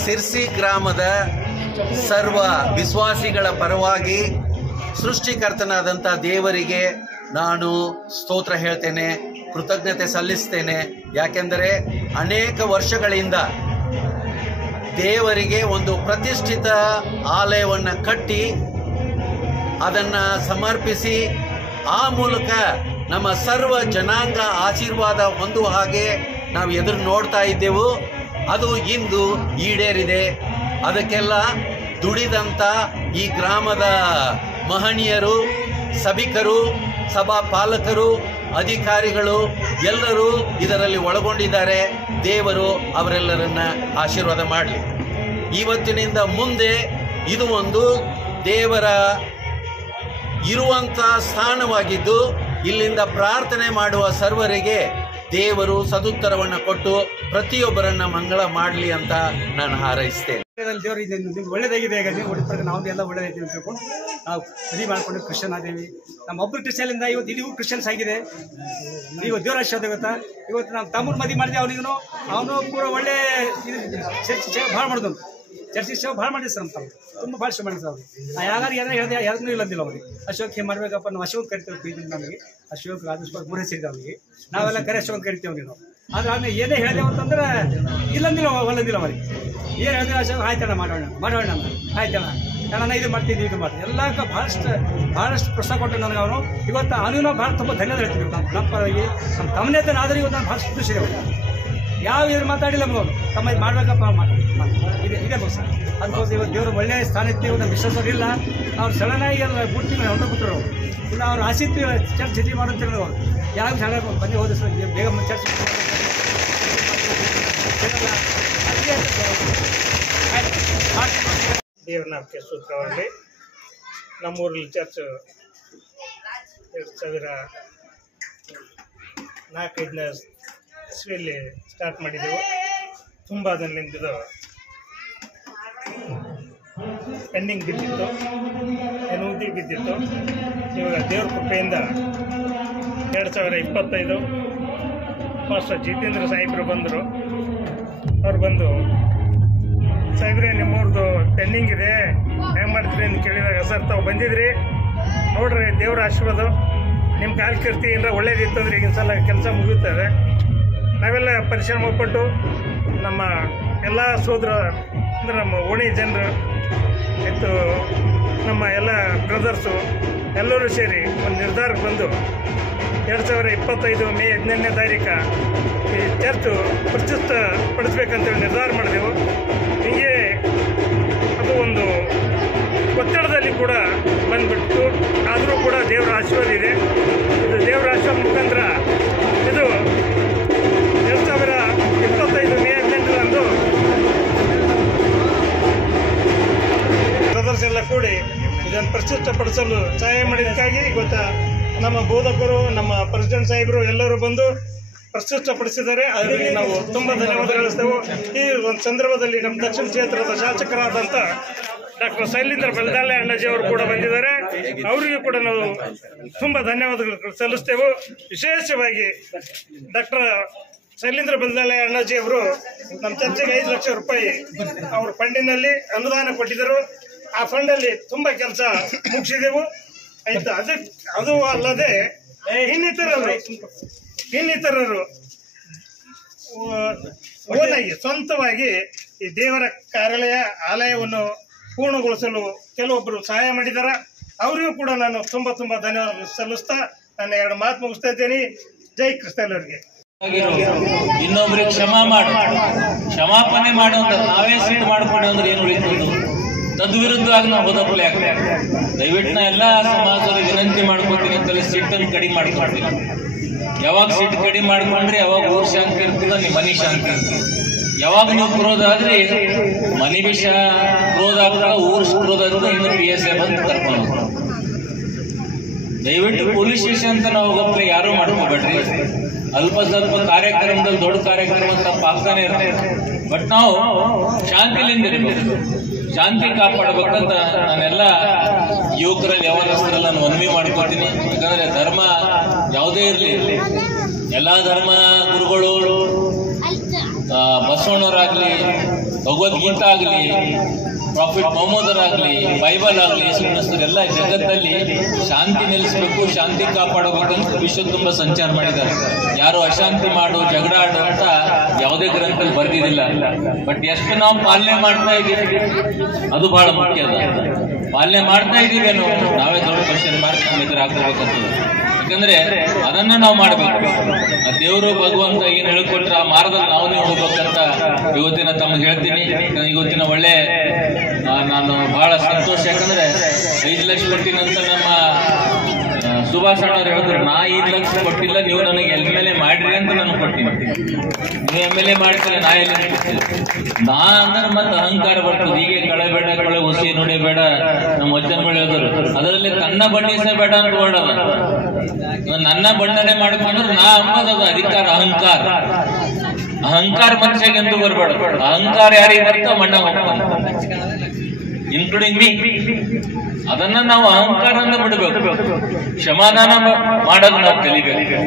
ಸಿರ್ಸಿ ಗ್ರಾಮದ ಸರ್ವ ವಿಶ್ವಾಸಿಗಳ ಪರವಾಗಿ ಸೃಷ್ಟಿಕರ್ತನಾದಂಥ ದೇವರಿಗೆ ನಾನು ಸ್ತೋತ್ರ ಹೇಳ್ತೇನೆ, ಕೃತಜ್ಞತೆ ಸಲ್ಲಿಸ್ತೇನೆ. ಯಾಕೆಂದರೆ ಅನೇಕ ವರ್ಷಗಳಿಂದ ದೇವರಿಗೆ ಒಂದು ಪ್ರತಿಷ್ಠಿತ ಆಲಯವನ್ನು ಕಟ್ಟಿ ಅದನ್ನು ಸಮರ್ಪಿಸಿ ಆ ಮೂಲಕ ನಮ್ಮ ಸರ್ವ ಜನಾಂಗ ಆಶೀರ್ವಾದ ಹೊಂದುವ ಹಾಗೆ ನಾವು ಎದುರು ನೋಡ್ತಾ ಇದ್ದೆವು. ಅದು ಇಂದು ಈಡೇರಿದೆ. ಅದಕ್ಕೆಲ್ಲ ದುಡಿದಂಥ ಈ ಗ್ರಾಮದ ಮಹನೀಯರು, ಸಭಿಕರು, ಸಭಾ ಪಾಲಕರು, ಅಧಿಕಾರಿಗಳು ಎಲ್ಲರೂ ಇದರಲ್ಲಿ ಒಳಗೊಂಡಿದ್ದಾರೆ. ದೇವರು ಅವರೆಲ್ಲರನ್ನ ಆಶೀರ್ವಾದ ಮಾಡಲಿ. ಇವತ್ತಿನಿಂದ ಮುಂದೆ ಇದು ಒಂದು ದೇವರ ಇರುವಂಥ ಸ್ಥಾನವಾಗಿದ್ದು ಇಲ್ಲಿಂದ ಪ್ರಾರ್ಥನೆ ಮಾಡುವ ಸರ್ವರಿಗೆ ದೇವರು ಸದುತ್ತರವನ್ನು ಕೊಟ್ಟು ಪ್ರತಿಯೊಬ್ಬರನ್ನ ಮಂಗಳ ಮಾಡಲಿ ಅಂತ ನಾನು ಹಾರೈಸ್ತೇನೆ. ದೇವರು ಇದೆ, ನಿಮ್ಗೆ ಒಳ್ಳೇದಾಗಿದೆ. ಈಗ ನೀವು ಹೊಡಿತಾರೆ, ನಾವು ಎಲ್ಲ ಒಳ್ಳೇದಾಯ್ತು ಅಂತ ತಿಳ್ಕೊಂಡು ನಾವು ಮದುವೆ ಮಾಡ್ಕೊಂಡು ಕ್ರಿಶ್ಚಿಯನ್ ಆದೇವಿ. ನಮ್ಮೊಬ್ಬರು ಕ್ರಿಶ್ಚಿಯನ್ನಿಂದ ಇವತ್ತು ಇಲ್ಲಿಗೂ ಕ್ರಿಶ್ಚಿಯನ್ಸ್ ಆಗಿದೆ. ಇವತ್ತು ದೇವರ ಆಶೀರ್ವಾದ ಗೊತ್ತಾ. ಇವತ್ತು ನಾವು ತಮ್ಮನ ಮದುವೆ ಮಾಡಿದೆ. ಅವನು ಪೂರ ಒಳ್ಳೆ ಚರ್ಚ್ ಸೇವೆ ಭಾಳ ಮಾಡೋದು, ಚರ್ಚಿ ಸೇವೆ ಭಾಳ ಮಾಡಿದ್ರು ಸರ್. ನಮ್ಮ ತುಂಬ ಭಾಳ ಸೇವೆ ಮಾಡಿದ್ರು ಅವರು. ಯಾರು ಏನಾರು ಹೇಳಿದೆ ಯಾರಿಗೂ ಇಲ್ಲಂದಿಲ್ಲ ಅವ್ರಿಗೆ. ಅಶೋಕ್ ಏನು ಮಾಡಬೇಕಪ್ಪ, ನಾವು ಅಶೋಕ್ ಕರಿತೇವೆ ಪ್ರೀತಿ. ನಮಗೆ ಅಶೋಕ್ ರಾಜೇಶ್ವರ ಮೂರೇ ಸೇರಿದ ಅವರಿಗೆ ನಾವೆಲ್ಲ ಕರೆ ಅಶೋಕ್ ಕರಿತೇವೆ ನಾವು. ಆದ್ರೆ ಅದನ್ನ ಏನೇ ಹೇಳಿದೆವು ಅಂತಂದ್ರೆ ಇಲ್ಲಂದಿಲ್ಲ ಒಲ್ಲಂದಿಲ್ಲ ಅವರಿಗೆ. ಏನು ಹೇಳಿದ್ರೆ ಅಶೋಕ್ ಆಯ್ತಣ್ಣ ಮಾಡೋಣ ಆಯ್ತಣ್ಣ ನಾನು ಇದು ಮಾಡ್ತೀನಿ ಎಲ್ಲಕ್ಕ ಭಾಳಷ್ಟು ಪ್ರೋತ್ಸಾಹ ಕೊಟ್ಟು ನನಗೆ ಅವನು. ಇವತ್ತು ಅವನು ನಾವು ಭಾಳ ತುಂಬ ಧನ್ಯವಾದ ಹೇಳ್ತೀವಿ. ನಮ್ಮ ಪರವಾಗಿ ನಮ್ಮ ತಮ್ಮನೇ ಆದ್ರೆ ಇವತ್ತು ನಾನು ಭಾಳ ಖುಷಿ ಇದೆ. ಯಾವ ಇದು ಮಾತಾಡಿಲ್ಲ ನಮಗವರು ತಮ್ಮ ಇದು ಮಾಡ್ಬೇಕಪ್ಪ ಇದೆ ಬೋಸ. ಅದಕ್ಕೋಸ್ಕರ ಇವತ್ತು ದೇವರು ಒಳ್ಳೆ ಸ್ಥಾನ ಇತ್ತು. ನಮ್ಮ ವಿಶ್ವಾಸವ್ರು ಇಲ್ಲ, ಅವ್ರು ಸಡನ್ನಾಗಿ ಎಲ್ಲ ಬಿಡ್ತೀವಿ ಹೊಂದ ಬಿಟ್ಟರು. ಇಲ್ಲ ಅವ್ರು ಆಸಕ್ತಿ ಚರ್ಚ್ ಸಿಟಿ ಮಾಡೋಂತ ಹೇಳಿದ್ರು. ಅವರು ಯಾವ ಜನ ಬಂದು ಹೋದ ಸರ್ ಬೇಗ ಚರ್ಚ್ ದೇವನಾಮಕ್ಕೆ ಸೂತ್ರವಾಗಿ ನಮ್ಮೂರಲ್ಲಿ ಚರ್ಚ್ 2004-5ನೇ ಇಸ್ವಿಯಲ್ಲಿ ಸ್ಟಾರ್ಟ್ ಮಾಡಿದೆವು. ತುಂಬ ಅದರಿಂದ ಪೆಂಡಿಂಗ್ ಬಿದ್ದಿತ್ತು, ಎನ್ನುವುದಿ ಬಿದ್ದಿತ್ತು. ಇವಾಗ ದೇವ್ರ ಕೃಪೆಯಿಂದ 2025 ಮಾಸ್ಟರ್ ಜಿತೇಂದ್ರ ಸಾಹೇಬರು ಬಂದರು. ಅವ್ರು ಬಂದು, ಸಾಹೇಬ್ರೆ ನಿಮ್ಮೂರ್ದು ಪೆಂಡಿಂಗ್ ಇದೆ, ಹೆಂಗೆ ಮಾಡ್ತೀರಿ ಅಂತ ಕೇಳಿದಾಗ, ಸರ್ ತಾವು ಬಂದಿದ್ರಿ ನೋಡ್ರಿ, ದೇವ್ರ ಆಶೀರ್ವಾದ ನಿಮ್ಮ ಕಾಲು ಕೀರ್ತಿ ಏನಾರ ಒಳ್ಳೇದಿತ್ತು ಅಂದರೆ ಈಗಿನ ಸಲ ಕೆಲಸ ಮುಗಿಯುತ್ತದೆ. ನಾವೆಲ್ಲ ಪರಿಶ್ರಮ ಪಟ್ಟು ನಮ್ಮ ಎಲ್ಲ ಸೋದರ ಅಂದರೆ ನಮ್ಮ ಓಣಿ ಜನರು ಮತ್ತು ನಮ್ಮ ಎಲ್ಲ ಬ್ರದರ್ಸು ಎಲ್ಲರೂ ಸೇರಿ ಒಂದು ನಿರ್ಧಾರಕ್ಕೆ ಬಂದು 2025 ಮೇ 18ನೇ ತಾರೀಕು ಈ ಚರ್ಚು ಪ್ರತಿಷ್ಠಿತಪಡಿಸ್ಬೇಕಂತೇಳಿ ನಿರ್ಧಾರ ಮಾಡಿದೆವು. ಹೀಗೆ ಅದು ಒಂದು ಒತ್ತಡದಲ್ಲಿ ಕೂಡ ಬಂದುಬಿಟ್ಟು, ಆದರೂ ಕೂಡ ದೇವರ ಆಶೀರ್ವಾದ ಇದೆ. ಇದು ದೇವರ ಆಶೀರ್ವಾದ ಮುಖಾಂತರ ಇದು 2025 ಮೇ 18ರಂದು ಬ್ರದರ್ಸ್ ಎಲ್ಲ ಕೂಡಿ ಇದನ್ನು ಪ್ರತಿಷ್ಠಿತಪಡಿಸಲು ಸಹಾಯ ಮಾಡಿದ್ದಕ್ಕಾಗಿ ಇವತ್ತು ನಮ್ಮ ಬೋಧಕರು, ನಮ್ಮ ಪ್ರೆಸಿಡೆಂಟ್ ಸಾಹೇಬರು ಎಲ್ಲರೂ ಬಂದು ಪ್ರತಿಷ್ಠಿತಪಡಿಸಿದ್ದಾರೆ. ಅವರಿಗೆ ನಾವು ತುಂಬ ಧನ್ಯವಾದ ಹೇಳಿಸ್ತೇವೆ. ಈ ಒಂದು ಸಂದರ್ಭದಲ್ಲಿ ನಮ್ಮ ದಕ್ಷಿಣ ಕ್ಷೇತ್ರದ ಶಾಸಕರಾದಂಥ ಡಾಕ್ಟರ್ ಶೈಲೇಂದ್ರ ಬಲ್ದಾಲೆ ಅಣ್ಣಾಜಿ ಅವರು ಕೂಡ ಬಂದಿದ್ದಾರೆ. ಅವರಿಗೂ ಕೂಡ ನಾವು ತುಂಬ ಧನ್ಯವಾದಗಳು ಸಲ್ಲಿಸ್ತೇವೆ. ವಿಶೇಷವಾಗಿ ಡಾಕ್ಟರ್ ಶೈಲೇಂದ್ರ ಬಲ್ದಾಲೆ ಅಣ್ಣಾಜಿ ಅವರು ನಮ್ಮ ಚರ್ಚೆಗೆ 5 ಲಕ್ಷ ರೂಪಾಯಿ ಅವ್ರ ಫಂಡಿನಲ್ಲಿ ಅನುದಾನ ಕೊಟ್ಟಿದ್ದರು. ಆ ಫಂಡಲ್ಲಿ ತುಂಬ ಕೆಲಸ ಮುಗಿಸಿದೆವು. ಆಯ್ತು, ಅದು ಅಲ್ಲದೆ ಇನ್ನಿತರರು ಓನಾಗಿ ಸ್ವಂತವಾಗಿ ಈ ದೇವರ ಕಾರ್ಯಾಲಯ ಆಲಯವನ್ನು ಪೂರ್ಣಗೊಳಿಸಲು ಕೆಲವೊಬ್ಬರು ಸಹಾಯ ಮಾಡಿದ್ದಾರೆ. ಅವರಿಗೂ ಕೂಡ ನಾನು ತುಂಬ ಧನ್ಯವಾದ ಸಲ್ಲಿಸ್ತಾ ನನ್ನ 2 ಮಾತು ಮುಗಿಸ್ತಾ ಇದ್ದೇನೆ. ಜೈ ಕ್ರಿಸ್ತರಿಗೆ. ಇನ್ನೊಬ್ರಿಗೆ ಕ್ಷಮಾಪಣೆ ಮಾಡುವಂತ ನಾವೇ ಸಿಟ್ಟು ಮಾಡ್ಕೊಂಡೆ ಅಂದ್ರೆ ಏನು ಉಳಿತು? ತದ್ವಿರುದ್ಧವಾಗಿ ನಾವು ಹೋದಪ್ಪಲೆ ಆಗ್ತದೆ. ದಯವಿಟ್ಟು ನಾ ಎಲ್ಲ ಸಮಾಜದವ್ರಿಗೆ ವಿನಂತಿ ಮಾಡ್ಕೊತೀನಿ ಅಂತೇಳಿ ಸಿಟ್ಟನ್ನು ಕಡಿಮೆ ಮಾಡ್ಕೊಳ್ತೀನಿ. ಯಾವಾಗ ಸಿಟ್ಟು ಕಡಿಮೆ ಮಾಡ್ಕೊಂಡ್ರೆ ಯಾವಾಗ ಊರ್ ಶಾಂತಿ ಇರ್ತದ, ನಿಮ್ಮ ಮನಿ ಶಾಂತಿ ಇರ್ತದೆ. ಯಾವಾಗ ನೀವು ಕ್ರೋಧ ಆದ್ರೆ ಮನಿ ವಿಷ ಕ್ರೋಧ ಆಗ್ತಾಗ ಊರ್ ಕ್ರೋಧ ಆದ್ರೆ ಇನ್ನು PSA ಬಂದು ಕರ್ಕೊಂಡು ದಯವಿಟ್ಟು ಪೊಲೀಸ್ ಸ್ಟೇಷನ್ ಅಂತ ನಾವು ಹೋಗಪ್ಲೆ ಯಾರು ಮಾಡ್ಕೋಬೇಡ್ರಿ. ಅಲ್ಪ ಸ್ವಲ್ಪ ಕಾರ್ಯಕ್ರಮದಲ್ಲಿ ದೊಡ್ಡ ಕಾರ್ಯಕ್ರಮ ತಪ್ಪ ಆಗ್ತಾನೆ ಇರ್ತದೆ. ಬಟ್ ನಾವು ಶಾಂತಿಲಿಂದ ಶಾಂತಿ ಕಾಪಾಡಬೇಕಂತ ನಾನೆಲ್ಲ ಯುವಕರಲ್ಲಿ ಯವನಸ್ಥರಲ್ಲಿ ನಾನು ಮನವಿ ಮಾಡ್ಕೊತೀನಿ. ಯಾಕಂದ್ರೆ ಧರ್ಮ ಯಾವುದೇ ಇರಲಿ, ಎಲ್ಲಾ ಧರ್ಮದ ಗುರುಗಳು ಬಸವಣ್ಣವರಾಗ್ಲಿ, ಭಗವದ್ಗೀತಾ ಆಗಲಿ, ಪ್ರಾಫಿಟ್ ಮೊಹಮ್ಮದರಾಗ್ಲಿ, ಬೈಬಲ್ ಆಗಲಿ, ಯೇಸು ಕ್ರಿಸ್ತರೆಲ್ಲ ಜಗತ್ತಲ್ಲಿ ಶಾಂತಿ ನೆಲೆಸಬೇಕು, ಶಾಂತಿ ಕಾಪಾಡಬೇಕಂತ ವಿಶ್ವ ತುಂಬ ಸಂಚಾರ ಮಾಡಿದ್ದಾರೆ. ಯಾರು ಅಶಾಂತಿ ಮಾಡು, ಜಗಳ ಆಡು ಅಂತ ಯಾವುದೇ ಗ್ರಂಥದಲ್ಲಿ ಬರೆದಿದ್ದಿಲ್ಲ. ಬಟ್ ಎಷ್ಟು ನಾವು ಪಾಲನೆ ಮಾಡ್ತಾ ಇದ್ದೀವಿ ಅದು ಬಹಳ ಮುಖ್ಯ. ಪಾಲನೆ ಮಾಡ್ತಾ ಇದ್ದೀವೇನೋ ನಾವೇ ದೊಡ್ಡ ಕ್ವಶನ್ ಮಾರ್ಕ್ ಎದುರಾಗಬೇಕಂತ. ಯಾಕಂದ್ರೆ ಅದನ್ನ ನಾವು ಮಾಡ್ಬೇಕು. ಆ ದೇವರು ಭಗವಂತ ಏನ್ ಹೇಳ್ಕೊಟ್ರೆ ಆ ಮಾರ್ಗದಲ್ಲಿ ನಾವು ನೀವು ಹೋಗ್ಬೇಕಂತ ಇವತ್ತಿನ ತಮಗೆ ಹೇಳ್ತೀನಿ. ಇವತ್ತಿನ ಒಳ್ಳೆ ನಾನು ಬಹಳ ಸಂತೋಷ. ಯಾಕಂದ್ರೆ 5 ಲಕ್ಷ ಕೊಟ್ಟಿನಂತ ನಮ್ಮ ಸುಭಾಷ್ ಅಣ್ಣವ್ರು ಹೇಳಿದ್ರು, ನಾ 5 ಲಕ್ಷ ಕೊಟ್ಟಿಲ್ಲ, ನೀವು ನನಗೆ MLA ಮಾಡ್ರಿ ಅಂತ ನಾನು ಕೊಟ್ಟಿನಿ. ನೀವು MLA ಮಾಡ್ತೀರ, ನಾ ಎಲ್ಲಿ ಕೊಡ್ತೀನಿ? ನಾ ಅಂದ್ರೆ ಮತ್ತೆ ಅಹಂಕಾರ ಬರ್ತದೆ. ಹೀಗೆ ಕಳೆಬೇಡ, ಕಳೆ ಹುಸಿ ನುಡಿಬೇಡ, ನಮ್ಮ ವಚನಗಳು ಹೇಳಿದ್ರು. ಅದರಲ್ಲಿ ತನ್ನ ಬಣ್ಣಿಸಬೇಡ ಅಂತ ಹೊರಡದ. ನನ್ನ ಬಣ್ಣನೆ ಮಾಡ್ಕೊಂಡ್ರೆ ನಾ ಅಂಬದು ಅದು ಅಧಿಕಾರ, ಅಹಂಕಾರ. ಅಹಂಕಾರ ಮನುಷ್ಯಗೆ ಎಂದು ಬರ್ಬೇಡ. ಅಹಂಕಾರ ಯಾರಿಗೆ ಬರ್ತೋ ಮಣ್ಣ ಇನ್ಕ್ಲೂಡಿಂಗ್ ಮೀ. ಅದನ್ನ ನಾವು ಅಹಂಕಾರದಿಂದ ಬಿಡಬೇಕು. ಕ್ಷಮಾದಾನ ಮಾಡೋದು ನಾವು ಕಲಿಬೇಕು.